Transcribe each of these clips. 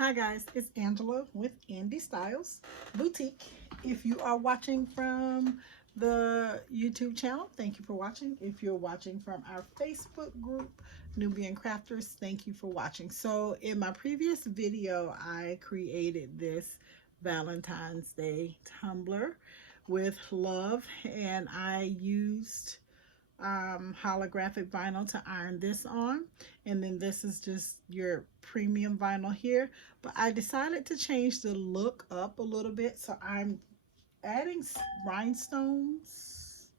Hi guys, it's Angela with Andy Styles Boutique. If you are watching from the YouTube channel, thank you for watching. If you're watching from our Facebook group, Nubian Crafters, thank you for watching. So in my previous video, I created this Valentine's Day tumbler with love, and I used holographic vinyl to iron this on, and then this is just your premium vinyl here. But I decided to change the look up a little bit, so I'm adding rhinestones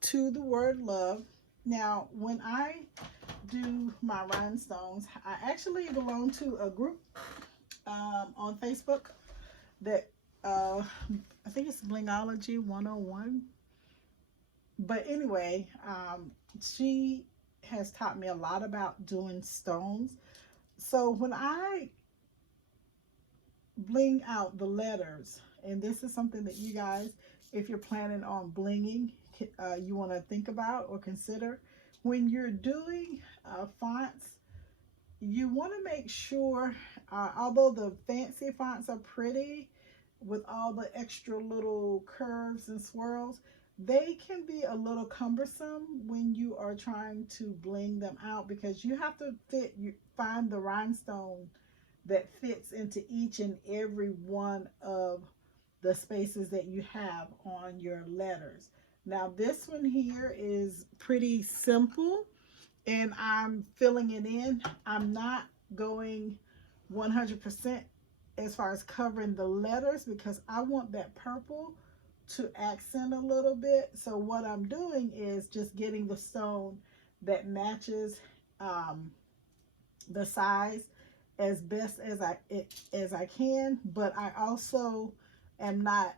to the word love. Now when I do my rhinestones, I actually belong to a group on Facebook that I think it's Blingology 101. But anyway, she has taught me a lot about doing stones. So when I bling out the letters, and this is something that you guys, if you're planning on blinging, you want to think about or consider. When you're doing fonts, you want to make sure, although the fancy fonts are pretty with all the extra little curves and swirls, they can be a little cumbersome when you are trying to bling them out, because you have to find the rhinestone that fits into each and every one of the spaces that you have on your letters. Now this one here is pretty simple, and I'm filling it in. I'm not going 100% as far as covering the letters, because I want that purple to accent a little bit. So what I'm doing is just getting the stone that matches the size as best as I can, but I also am not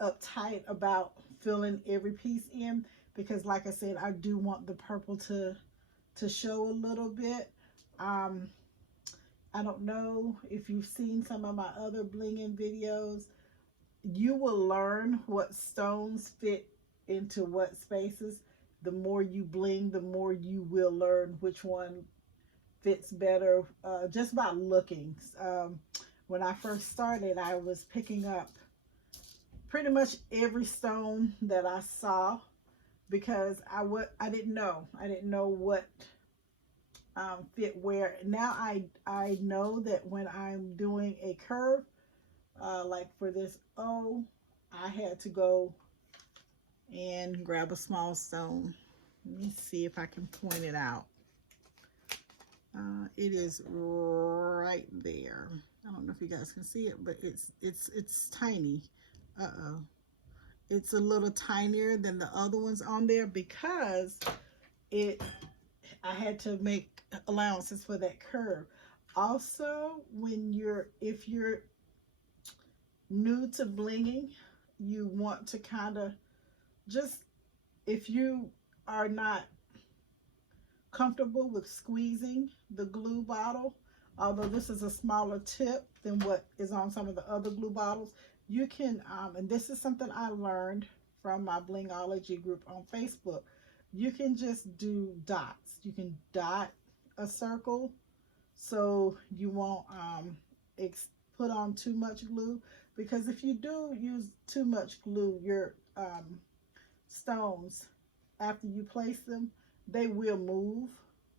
uptight about filling every piece in, because like I said, I do want the purple to show a little bit. I don't know if you've seen some of my other blinging videos. You will learn what stones fit into what spaces. The more you bling, the more you will learn which one fits better, just by looking. When I first started, I was picking up pretty much every stone that I saw, because I didn't know what fit where. Now I know that when I'm doing a curve, like for this O, I had to go and grab a small stone. Let me see if I can point it out. It is right there. I don't know if you guys can see it, but it's tiny. It's a little tinier than the other ones on there, because I had to make allowances for that curve. Also, if you're new to blinging, you want to kind of just, if you are not comfortable with squeezing the glue bottle, although this is a smaller tip than what is on some of the other glue bottles, you can, and this is something I learned from my Blingology group on Facebook, you can just do dots. You can dot a circle, so you won't put on too much glue, because if you do use too much glue, your stones, after you place them, they will move,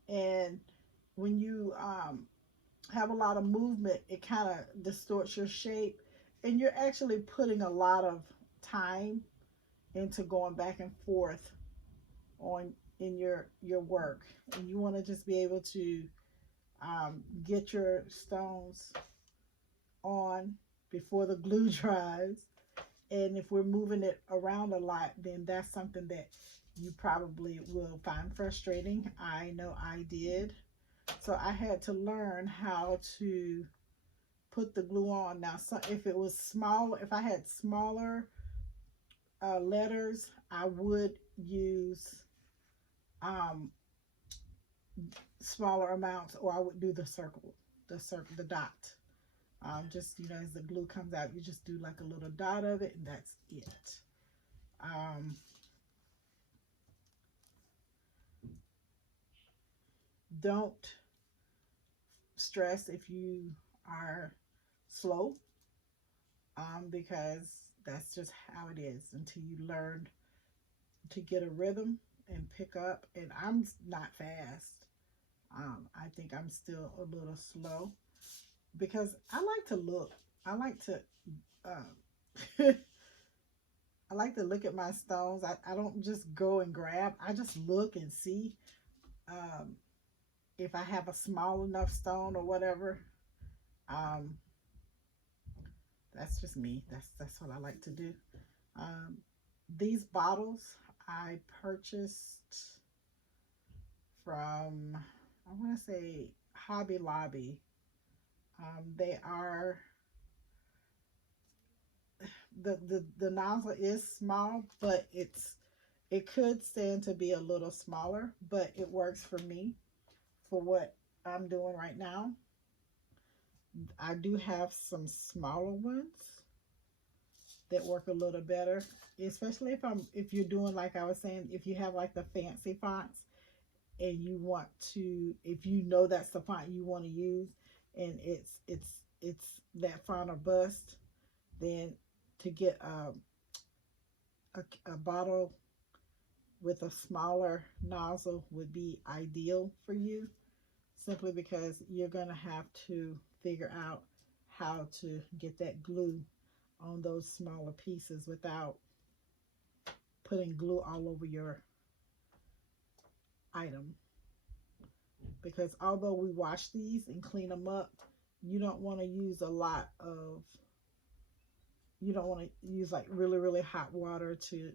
and when you have a lot of movement, it kind of distorts your shape, and you're actually putting a lot of time into going back and forth in your work, and you want to just be able to get your stones on before the glue dries. And if we're moving it around a lot, then that's something that you probably will find frustrating. I know I did. So I had to learn how to put the glue on. Now, so if it was small, if I had smaller letters, I would use smaller amounts, or I would do the circle, the dot. Just, as the glue comes out, you just do like a little dot of it, and that's it. Don't stress if you are slow, because that's just how it is until you learn to get a rhythm and pick up. And I'm not fast. I think I'm still a little slow because I like to look. I like to uh, I like to look at my stones. I don't just go and grab. I just look and see um, if I have a small enough stone or whatever. Um, that's just me. That's what I like to do. Um, these bottles I purchased from, I want to say, Hobby Lobby. They are, the nozzle is small, but it could stand to be a little smaller, but it works for me for what I'm doing right now. I do have some smaller ones that work a little better, especially if you're doing, like I was saying, if you have like the fancy fonts and you want to, if you know that's the font you want to use, and it's that font or bust, then to get a bottle with a smaller nozzle would be ideal for you, simply because you're going to have to figure out how to get that glue on those smaller pieces without putting glue all over your item. Because although we wash these and clean them up, you don't want to use a lot of, you don't want to use like really, really hot water to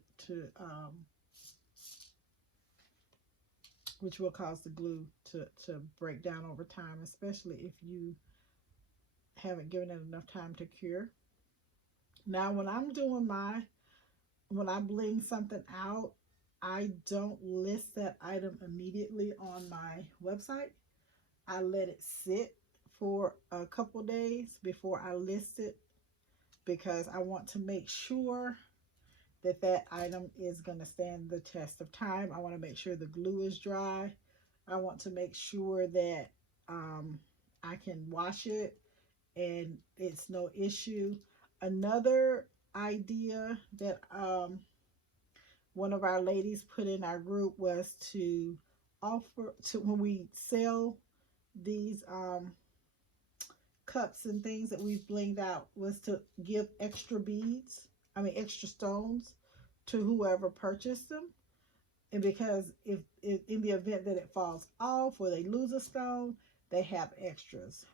which will cause the glue to break down over time, especially if you haven't given it enough time to cure. Now, when I bling something out, I don't list that item immediately on my website. I let it sit for a couple days before I list it, because I want to make sure that that item is going to stand the test of time. I want to make sure the glue is dry. I want to make sure that I can wash it and it's no issue. Another idea that one of our ladies put in our group was to offer to, when we sell these cups and things that we've blinged out, was to give extra beads, I mean extra stones, to whoever purchased them. And because if in the event that it falls off or they lose a stone, they have extras.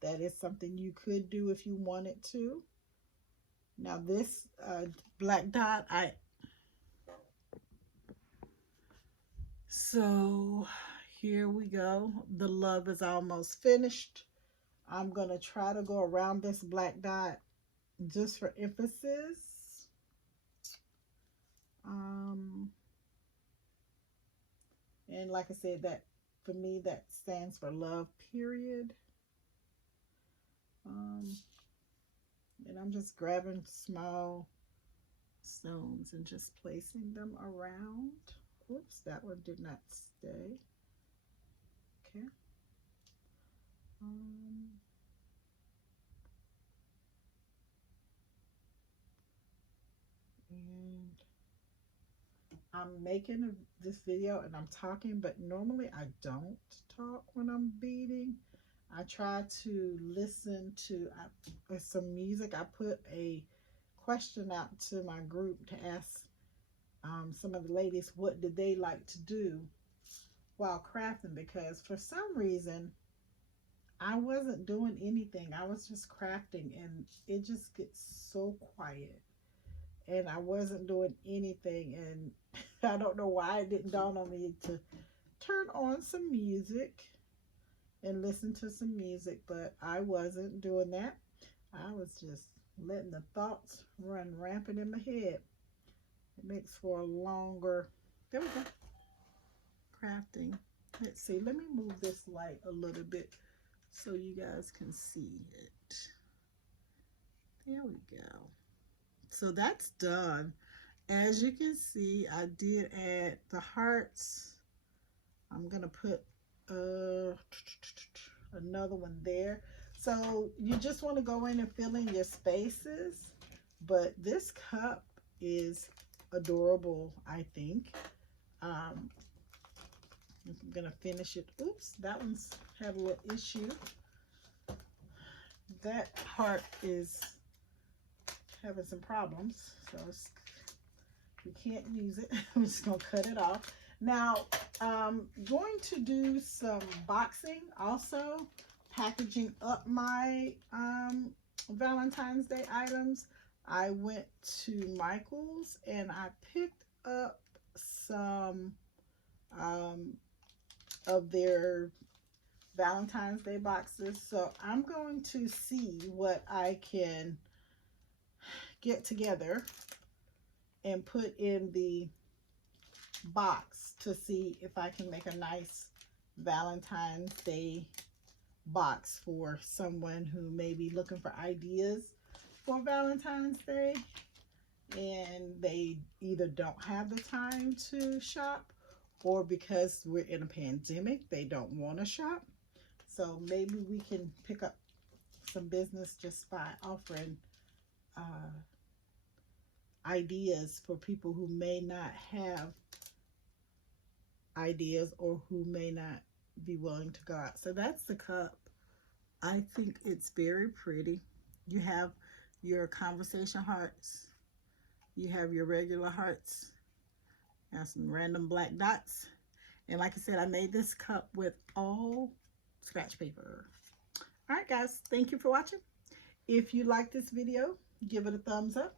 That is something you could do if you wanted to. Now this black dot, so here we go. The love is almost finished. I'm going to try to go around this black dot just for emphasis. Um, and like I said, that for me, that stands for love, period. Um, and I'm just grabbing small stones and just placing them around. Oops, that one did not stay. Okay. Um, and I'm making this video and I'm talking, but normally I don't talk when I'm beading. I try to listen to some music. I put a question out to my group to ask some of the ladies what did they like to do while crafting, because for some reason I wasn't doing anything. I was just crafting and it just gets so quiet and I wasn't doing anything, and I don't know why it didn't dawn on me to turn on some music and listen to some music, but I wasn't doing that. I was just letting the thoughts run rampant in my head. It makes for a longer, there we go, crafting. Let's see, let me move this light a little bit so you guys can see it. There we go. So that's done. As you can see, I did add the hearts. I'm gonna put another one there. So So you just want to go in and fill in your spaces. But this cup is adorable, I think. I'm gonna finish it. Oops, that one's had a little issue. That heart is having some problems, so we can't use it. I'm just gonna cut it off. Now, going to do some boxing also, packaging up my Valentine's Day items. I went to Michael's and I picked up some of their Valentine's Day boxes. So I'm going to see what I can get together and put in the box to see if I can make a nice Valentine's Day box for someone who may be looking for ideas for Valentine's Day and they either don't have the time to shop, or because we're in a pandemic they don't want to shop. So maybe we can pick up some business just by offering ideas for people who may not have ideas or who may not be willing to go out. So that's the cup. I think it's very pretty. You have your conversation hearts, you have your regular hearts, and some random black dots. And like I said, I made this cup with all scratch paper. All right, guys, thank you for watching. If you like this video, give it a thumbs up.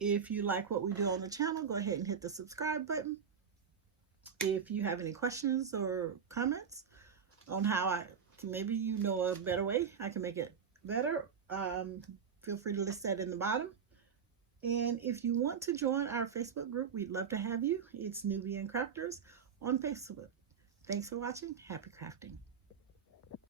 If you like what we do on the channel, go ahead and hit the subscribe button. If you have any questions or comments on how I can, maybe you know a better way I can make it better, feel free to list that in the bottom. And if you want to join our Facebook group, we'd love to have you. It's Nubian Crafters on Facebook. Thanks for watching. Happy crafting.